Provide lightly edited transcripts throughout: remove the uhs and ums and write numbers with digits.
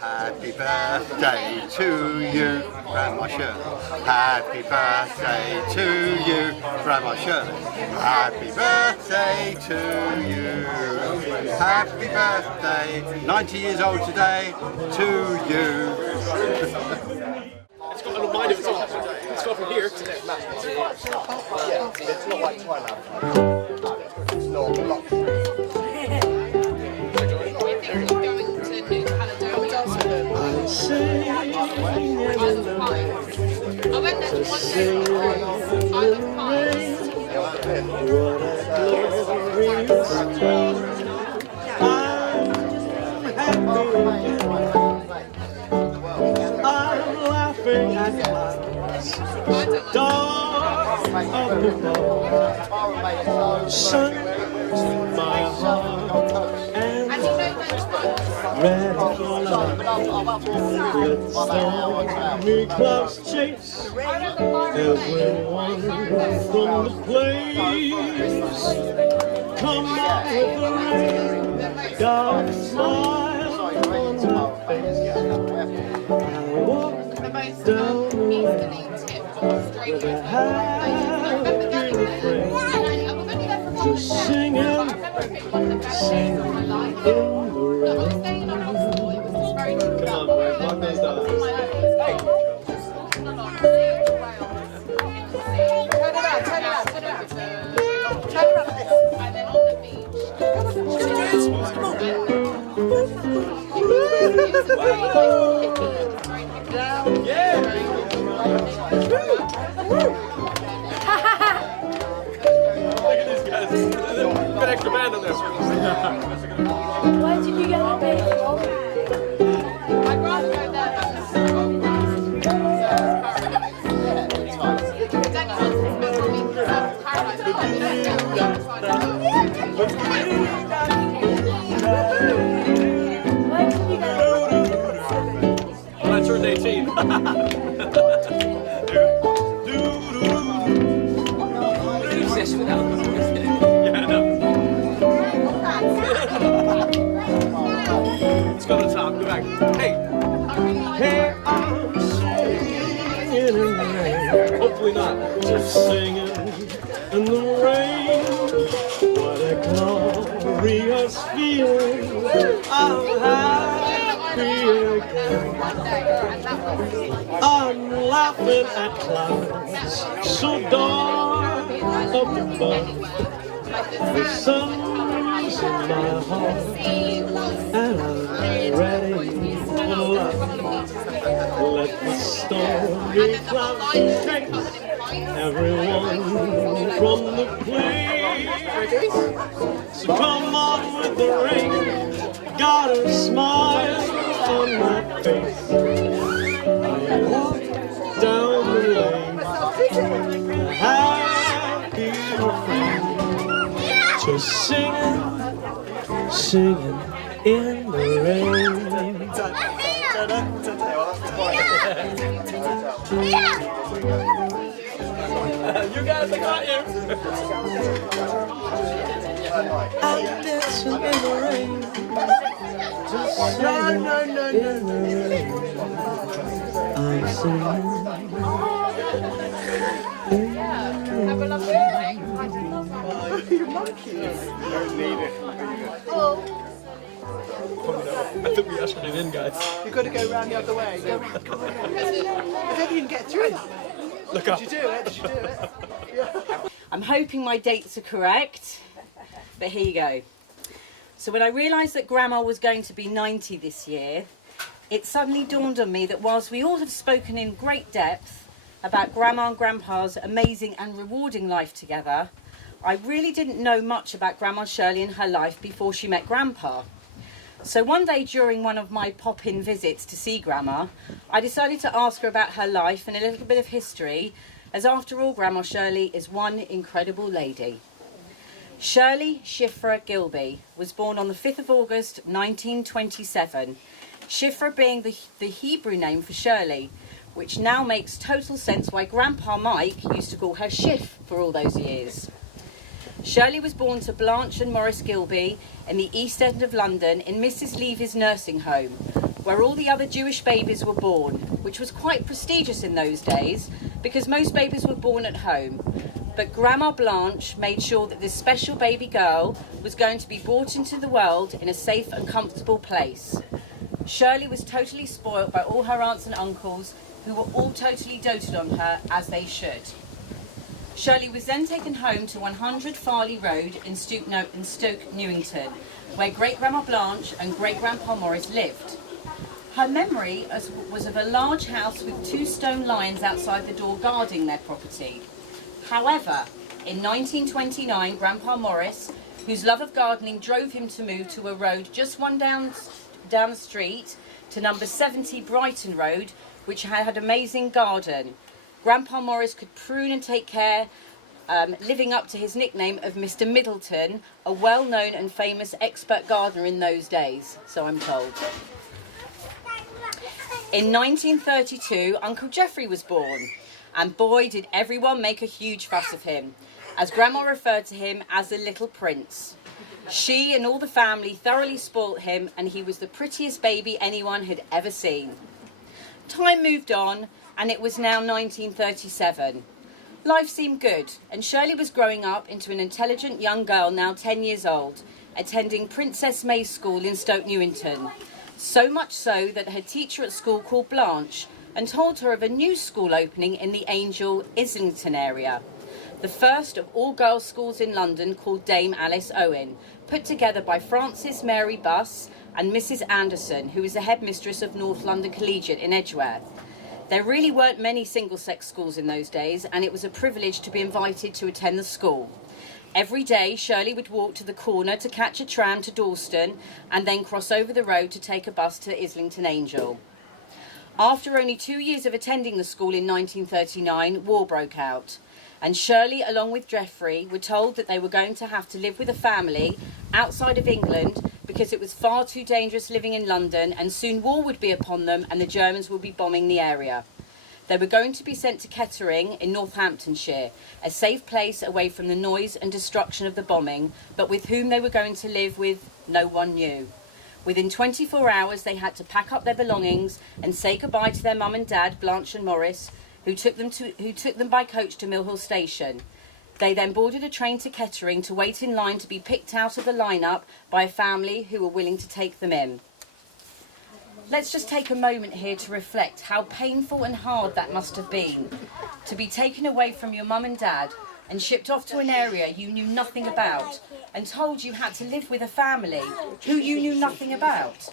Happy birthday to you, Grandma Shirley. Happy birthday to you, Grandma Shirley. Happy birthday to you. Happy birthday, 90 years old today, to you. It's got a reminder of its own. It's got from here to there. Yeah, it's not like Thailand. It's not like. Sun, my heart, and red stormy clouds chase everyone from the place. Come on with the rain, got a smile on my face. I walk down the lane with a happy refrain, just singing, singing in the rain. Come on, boys, lock those doors. Look at these guys. There's an extra band on there. Why did you get the baseball? I'd rather go there When I turned 18. Obsessed with alcohol. Yeah, I know. Let's go to the top. Go back. Hey. Hey, I'm singing in the rain. Hopefully not. Just singing in the rain. What a glorious feeling. I'm happy again. I'm laughing at clouds so dark up above. The sun's in my heart, and I'm ready for love. Let the stormy clouds chase everyone from the place. So come on with the rain, got a smile on my face. I walk down the lane, happy refrain, just singing, singing in the rain. You guys, I got you. I'm dancing in the rain, just singing in the rain. I'm singing. Have a lovely evening. I think we ushered it in, guys. You've got to go round the other way. Go round. I don't even get through. Look up. Did you do it? Did you do it? I'm hoping my dates are correct, but here you go. So when I realised that Grandma was going to be 90 this year, it suddenly dawned on me that whilst we all have spoken in great depth about Grandma and Grandpa's amazing and rewarding life together, I really didn't know much about Grandma Shirley and her life before she met Grandpa. So one day during one of my pop-in visits to see Grandma, I decided to ask her about her life and a little bit of history, as after all Grandma Shirley is one incredible lady. Shirley Shifra Gilby was born on the 5th of August 1927, Shifra being the Hebrew name for Shirley, which now makes total sense why Grandpa Mike used to call her Shif for all those years. Shirley was born to Blanche and Maurice Gilby in the East End of London in Mrs. Levy's nursing home, where all the other Jewish babies were born, which was quite prestigious in those days because most babies were born at home. But Grandma Blanche made sure that this special baby girl was going to be brought into the world in a safe and comfortable place. Shirley was totally spoilt by all her aunts and uncles, who were all totally doted on her, as they should. Shirley was then taken home to 100 Farley Road in Stoke Newington, where Great-Grandma Blanche and Great-Grandpa Morris lived. Her memory was of a large house with 2 stone lions outside the door guarding their property. However, in 1929, Grandpa Morris, whose love of gardening drove him to move to a road just one down the street to number 70 Brighton Road, which had an amazing garden. Grandpa Morris could prune and take care, living up to his nickname of Mr. Middleton, a well-known and famous expert gardener in those days, so I'm told. In 1932, Uncle Geoffrey was born, and boy did everyone make a huge fuss of him, as Grandma referred to him as the Little Prince. She and all the family thoroughly spoilt him, and he was the prettiest baby anyone had ever seen. Time moved on, and it was now 1937. Life seemed good, and Shirley was growing up into an intelligent young girl now 10 years old, attending Princess May School in Stoke Newington. So much so that her teacher at school called Blanche and told her of a new school opening in the Angel, Islington area. The first of all girls' schools in London, called Dame Alice Owen, put together by Frances Mary Buss and Mrs. Anderson, who was the headmistress of North London Collegiate in Edgware. There really weren't many single-sex schools in those days, and it was a privilege to be invited to attend the school. Every day, Shirley would walk to the corner to catch a tram to Dalston and then cross over the road to take a bus to Islington Angel. After only 2 years of attending the school in 1939, war broke out, and Shirley, along with Geoffrey, were told that they were going to have to live with a family outside of England because it was far too dangerous living in London, and soon war would be upon them and the Germans would be bombing the area. They were going to be sent to Kettering in Northamptonshire, a safe place away from the noise and destruction of the bombing, but with whom they were going to live with, no one knew. Within 24 hours, they had to pack up their belongings and say goodbye to their mum and dad, Blanche and Morris, who took them by coach to Mill Hill Station. They then boarded a train to Kettering to wait in line to be picked out of the lineup by a family who were willing to take them in. Let's just take a moment here to reflect how painful and hard that must have been, to be taken away from your mum and dad and shipped off to an area you knew nothing about and told you had to live with a family who you knew nothing about.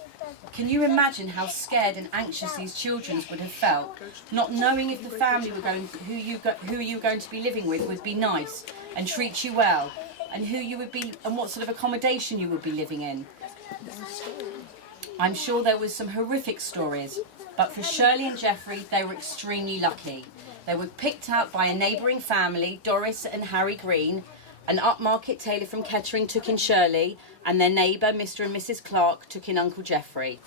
Can you imagine how scared and anxious these children would have felt, not knowing if the family who you were going to be living with would be nice and treat you well, and and what sort of accommodation you would be living in? I'm sure there was some horrific stories, but for Shirley and Geoffrey, they were extremely lucky. They were picked up by a neighbouring family, Doris and Harry Green. An upmarket tailor from Kettering took in Shirley, and their neighbour, Mr. and Mrs. Clark, took in Uncle Geoffrey.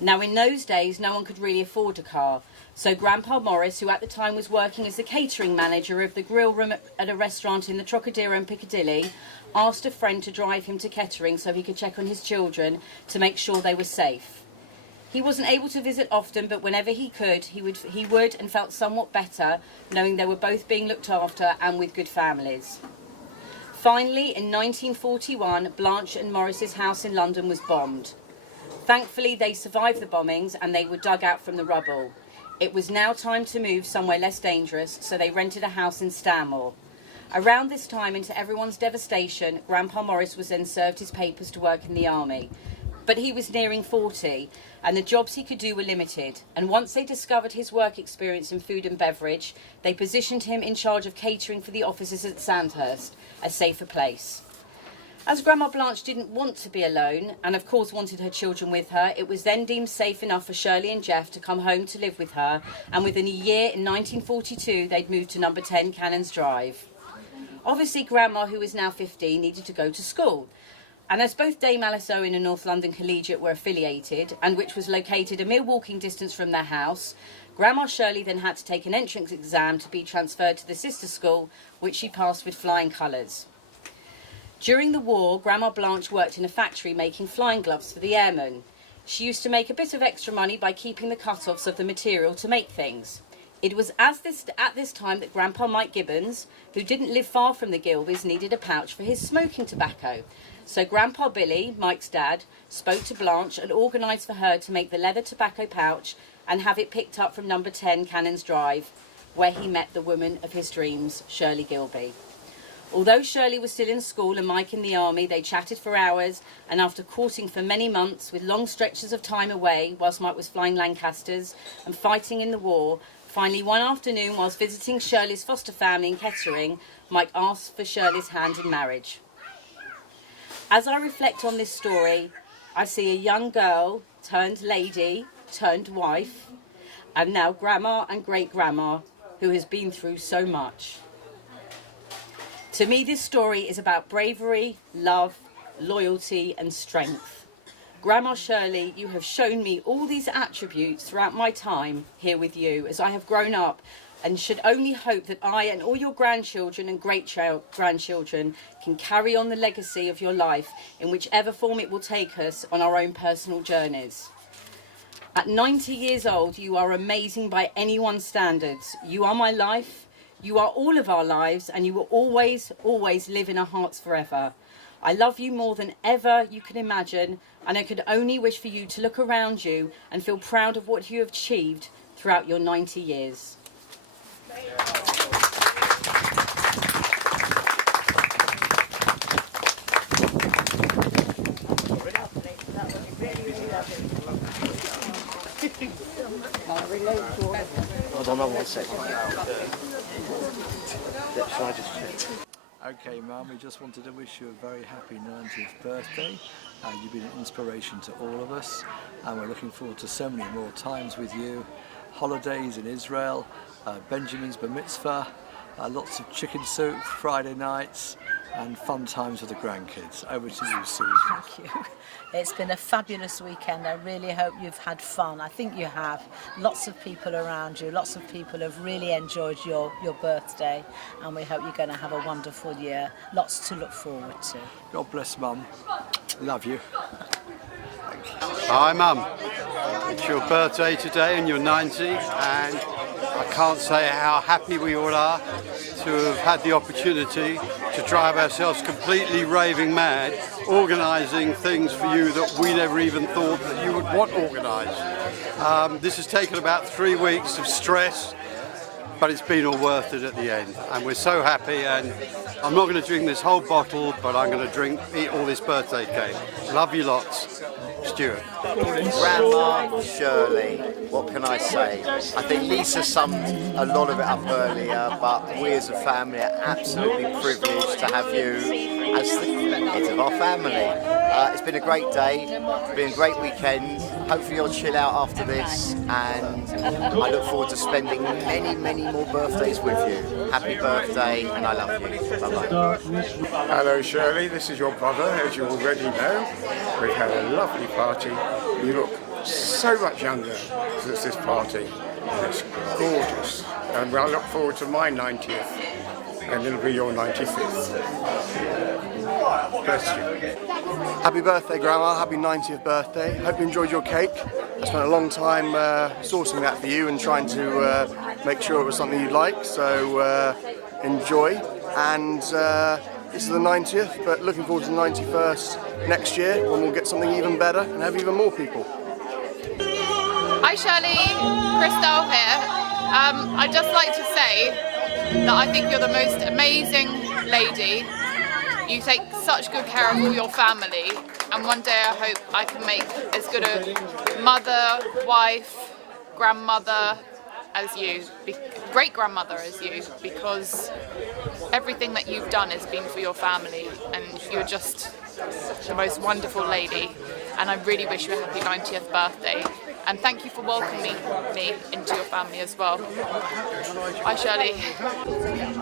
Now, in those days, no one could really afford a car, so Grandpa Morris, who at the time was working as the catering manager of the grill room at a restaurant in the Trocadero in Piccadilly, asked a friend to drive him to Kettering so he could check on his children to make sure they were safe. He wasn't able to visit often, but whenever he could, he would and felt somewhat better, knowing they were both being looked after and with good families. Finally, in 1941, Blanche and Morris's house in London was bombed. Thankfully, they survived the bombings and they were dug out from the rubble. It was now time to move somewhere less dangerous, so they rented a house in Stanmore. Around this time, and to everyone's devastation, Grandpa Morris was then served his papers to work in the army. But he was nearing 40, and the jobs he could do were limited. And once they discovered his work experience in food and beverage, they positioned him in charge of catering for the officers at Sandhurst, a safer place. As Grandma Blanche didn't want to be alone, and of course wanted her children with her, it was then deemed safe enough for Shirley and Geoff to come home to live with her, and within a year, in 1942, they'd moved to number 10 Cannons Drive. Obviously, Grandma, who was now 15, needed to go to school. And as both Dame Alice Owen and North London Collegiate were affiliated, and which was located a mere walking distance from their house, Grandma Shirley then had to take an entrance exam to be transferred to the sister school, which she passed with flying colours. During the war, Grandma Blanche worked in a factory making flying gloves for the airmen. She used to make a bit of extra money by keeping the cut-offs of the material to make things. It was at this time that Grandpa Mike Gibbons, who didn't live far from the Gilbys, needed a pouch for his smoking tobacco. So Grandpa Billy, Mike's dad, spoke to Blanche and organised for her to make the leather tobacco pouch and have it picked up from number 10 Cannons Drive, where he met the woman of his dreams, Shirley Gilby. Although Shirley was still in school and Mike in the army, they chatted for hours, and after courting for many months with long stretches of time away whilst Mike was flying Lancasters and fighting in the war, finally one afternoon whilst visiting Shirley's foster family in Kettering, Mike asked for Shirley's hand in marriage. As I reflect on this story, I see a young girl turned lady, turned wife, and now grandma and great-grandma who has been through so much. To me, this story is about bravery, love, loyalty and strength. Grandma Shirley, you have shown me all these attributes throughout my time here with you as I have grown up, and should only hope that I and all your grandchildren and great-grandchildren can carry on the legacy of your life in whichever form it will take us on our own personal journeys. At 90 years old, you are amazing by anyone's standards. You are my life, you are all of our lives, and you will always, always live in our hearts forever. I love you more than ever you can imagine, and I could only wish for you to look around you and feel proud of what you have achieved throughout your 90 years. Hold on 1 second. Shall I just check? Okay, Mum, we just wanted to wish you a very happy 90th birthday. You've been an inspiration to all of us, and we're looking forward to so many more times with you. Holidays in Israel, Benjamin's bar mitzvah, lots of chicken soup Friday nights, and fun times with the grandkids. Over to you, Susan. Thank you. It's been a fabulous weekend. I really hope you've had fun. I think you have. Lots of people around you. Lots of people have really enjoyed your birthday, and we hope you're going to have a wonderful year. Lots to look forward to. God bless, Mum. Love you. Hi Mum, it's your birthday today and you're 90, and I can't say how happy we all are to have had the opportunity to drive ourselves completely raving mad organising things for you that we never even thought that you would want organised. This has taken about 3 weeks of stress, but it's been all worth it at the end, and we're so happy. And I'm not going to drink this whole bottle, but I'm going to eat all this birthday cake. Love you lots. Stuart. Grandma Shirley, what can I say? I think Lisa summed a lot of it up earlier, but we as a family are absolutely privileged to have you as the head of our family. It's been a great day, it's been a great weekend. Hopefully you'll chill out after this, and I look forward to spending many, many more birthdays with you. Happy birthday, and I love you. Bye-bye. Hello Shirley, this is your brother, as you already know. We've had a lovely party. You look so much younger since this party, and it's gorgeous. And I look forward to my 90th, and it'll be your 95th. Bless you. Happy birthday, Grandma. Happy 90th birthday. Hope you enjoyed your cake. I spent a long time sourcing that for you and trying to make sure it was something you'd like, so enjoy. And this is the 90th, but looking forward to the 91st next year, when we'll get something even better and have even more people. Hi Shirley, Christelle here. I'd just like to say that I think you're the most amazing lady. You take such good care of all your family, and one day I hope I can make as good a mother, wife, grandmother as you, great-grandmother as you, because everything that you've done has been for your family, and you're just the most wonderful lady, and I really wish you a happy 90th birthday. And thank you for welcoming me into your family as well. Bye, Shirley.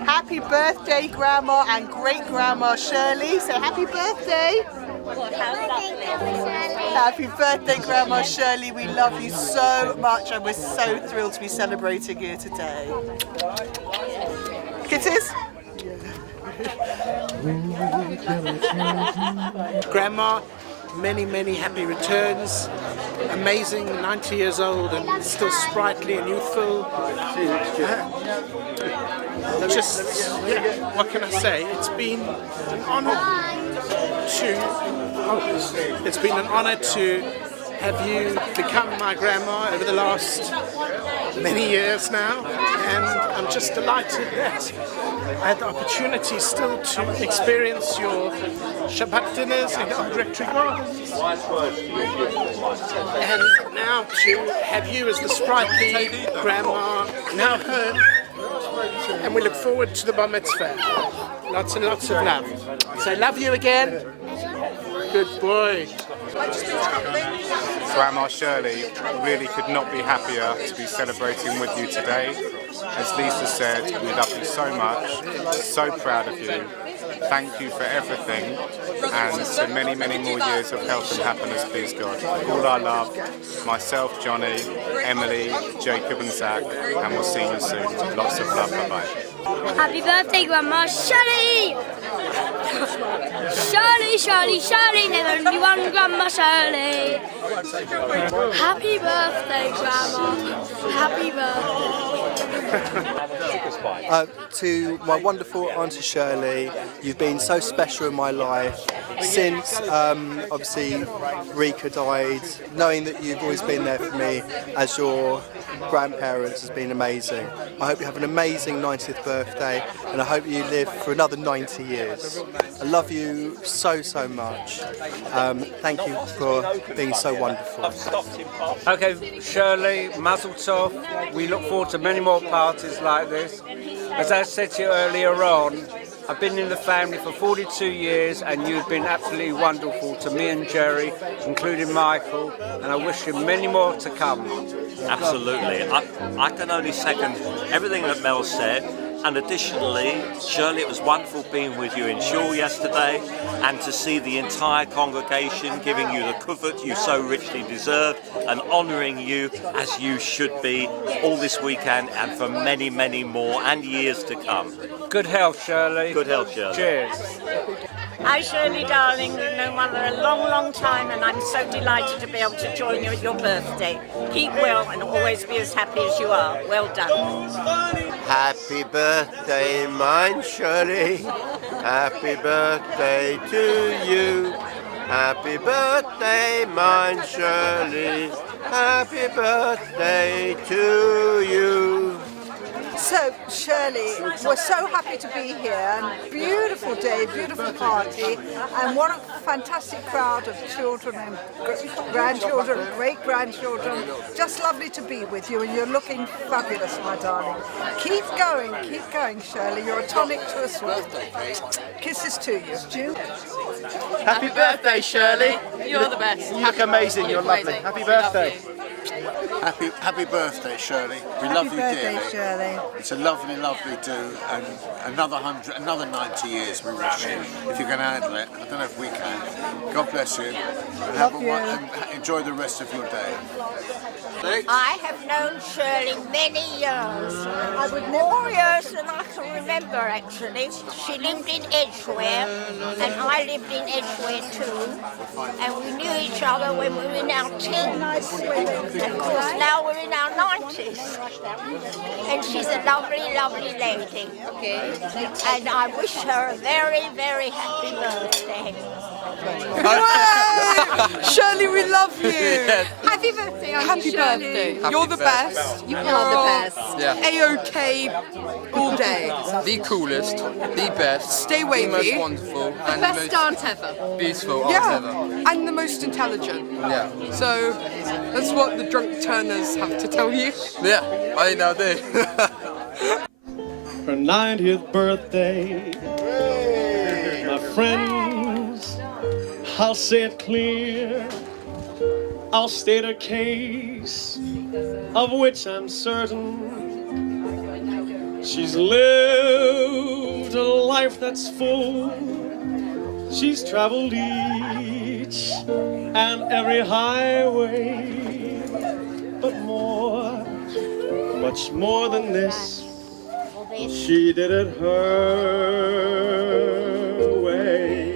Happy birthday, Grandma and Great-Grandma Shirley. Say happy birthday. Happy birthday, Grandma Shirley. We love you so much, and we're so thrilled to be celebrating you today. Kisses. Grandma, many, many happy returns. amazing, 90 years old and still sprightly and youthful. What can I say? It's been an honour to have you become my grandma over the last many years now, and I'm just delighted that I had the opportunity still to experience your Shabbat dinners in the Old Rectory Gardens, and now to have you as the sprightly grandma now home, and we look forward to the Bar Mitzvah. Lots and lots of love. So love you again. Good boy. Grandma Shirley, really could not be happier to be celebrating with you today. As Lisa said, we love you so much, so proud of you. Thank you for everything, and for many, many more years of health and happiness, please God. All our love, myself, Johnny, Emily, Jacob and Zach, and we'll see you soon. Lots of love, bye-bye. Happy birthday, Grandma Shirley! Shirley, Shirley, Shirley, there's only one Grandma Shirley. Happy birthday, Grandma. Happy birthday. To my wonderful Auntie Shirley, you've been so special in my life since obviously Rika died. Knowing that you've always been there for me as your grandparents has been amazing. I hope you have an amazing 90th birthday, and I hope you live for another 90 years. I love you so, so much. Thank you for being so wonderful. Okay, Shirley, Mazel Tov. We look forward to many more parties like this. As I said to you earlier on, I've been in the family for 42 years, and you've been absolutely wonderful to me and Jerry, including Michael, and I wish you many more to come. Absolutely. I can only second everything that Mel said. And additionally, Shirley, it was wonderful being with you in Shul yesterday, and to see the entire congregation giving you the kuvut you so richly deserve, and honouring you as you should be all this weekend and for many, many more and years to come. Good health, Shirley. Good health, Shirley. Cheers. Hi Shirley, darling. We've known one another a long, long time, and I'm so delighted to be able to join you at your birthday. Keep well and always be as happy as you are. Well done. Happy birthday, mine Shirley. Happy birthday to you. Happy birthday, mine Shirley. Happy birthday to you. So, Shirley, we're so happy to be here, and beautiful day, beautiful party, and what a fantastic crowd of children and grandchildren, great-grandchildren. Just lovely to be with you, and you're looking fabulous, my darling. Keep going, Shirley. You're a tonic to us all. Kisses to you. Stu? Happy birthday, Shirley. You're the best. You look amazing, you're lovely. Happy birthday. Happy birthday, Shirley. We love you dearly. Shirley. It's a lovely, lovely do, and another 90 years we wish you. If you can handle it, I don't know if we can. God bless you, and and enjoy the rest of your day. I have known Shirley many years. More years than I can remember, actually. She lived in Edgware, and I lived in Edgware too. And we knew each other when we were in our teens. And of course, now we're in our 90s. And she's a lovely, lovely lady. And I wish her a very, very happy birthday. Shirley, we love you. Happy birthday, Auntie Happy Shirley. birthday. You're the best. You are the best. Yeah. A-OK all day. The coolest, the best, Stay wavy. the most wonderful, and best the most aunt ever. Beautiful aunt Yeah, ever. and the most intelligent. Yeah. So that's what the drunk turners have to tell you. Yeah, I think they'll do. Her 90th birthday, my friends, I'll say it clear, I'll state a case of which I'm certain. She's lived a life that's full, she's traveled each and every highway, but much more than this, she did it her way.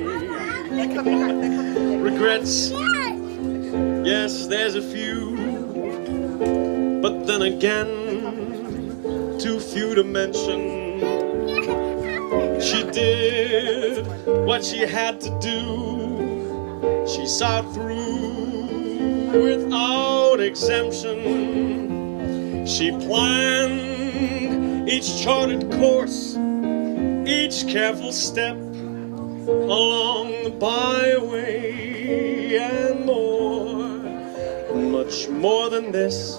Regrets, Yes, there's a few, but then again, too few to mention. She did what she had to do. She saw it through without exemption. She planned each charted course, each careful step along the byway, and more, much more than this,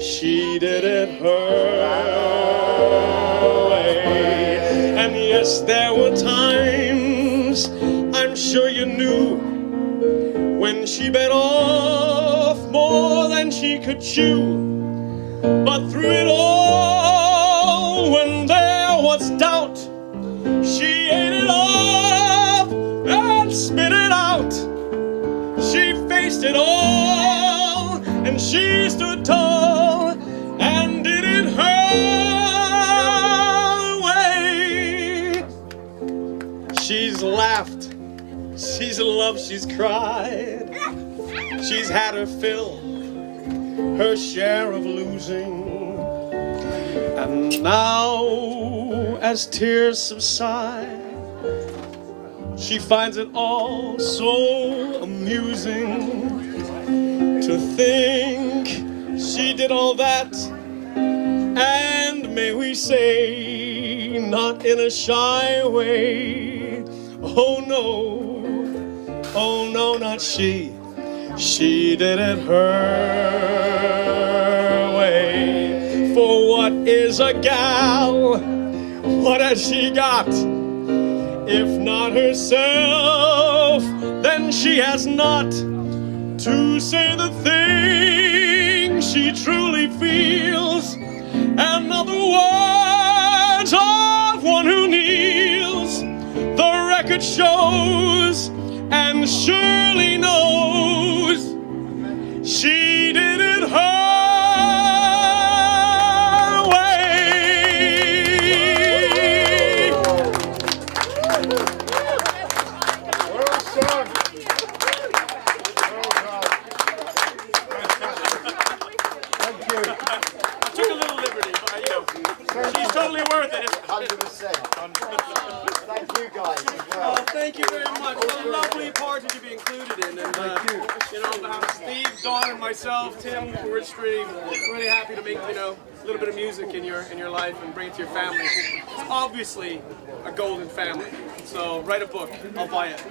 she did it her way. And yes, there were times, I'm sure you knew, when she bit off more than she could chew. But through it all, when there was doubt, she ate it up and spit it out. She faced it all, and she stood tall and did it her way. She's laughed, she's loved, she's cried. She's had her fill, her share of losing. And now, as tears subside, she finds it all so amusing to think she did all that, and may we say, not in a shy way. Oh no, not she. She did it her way. For what is a gal? What has she got? If not herself, then she has not to say the thing she truly feels, and other words of one who kneels. The record shows, and Shirley knows, she did it her Thank you very much. What a lovely party to be included in. And you know, Steve, Dawn, and myself, Tim, we're really happy to make, you know, a little bit of music in your life and bring it to your family. It's obviously a golden family. So write a book. I'll buy it.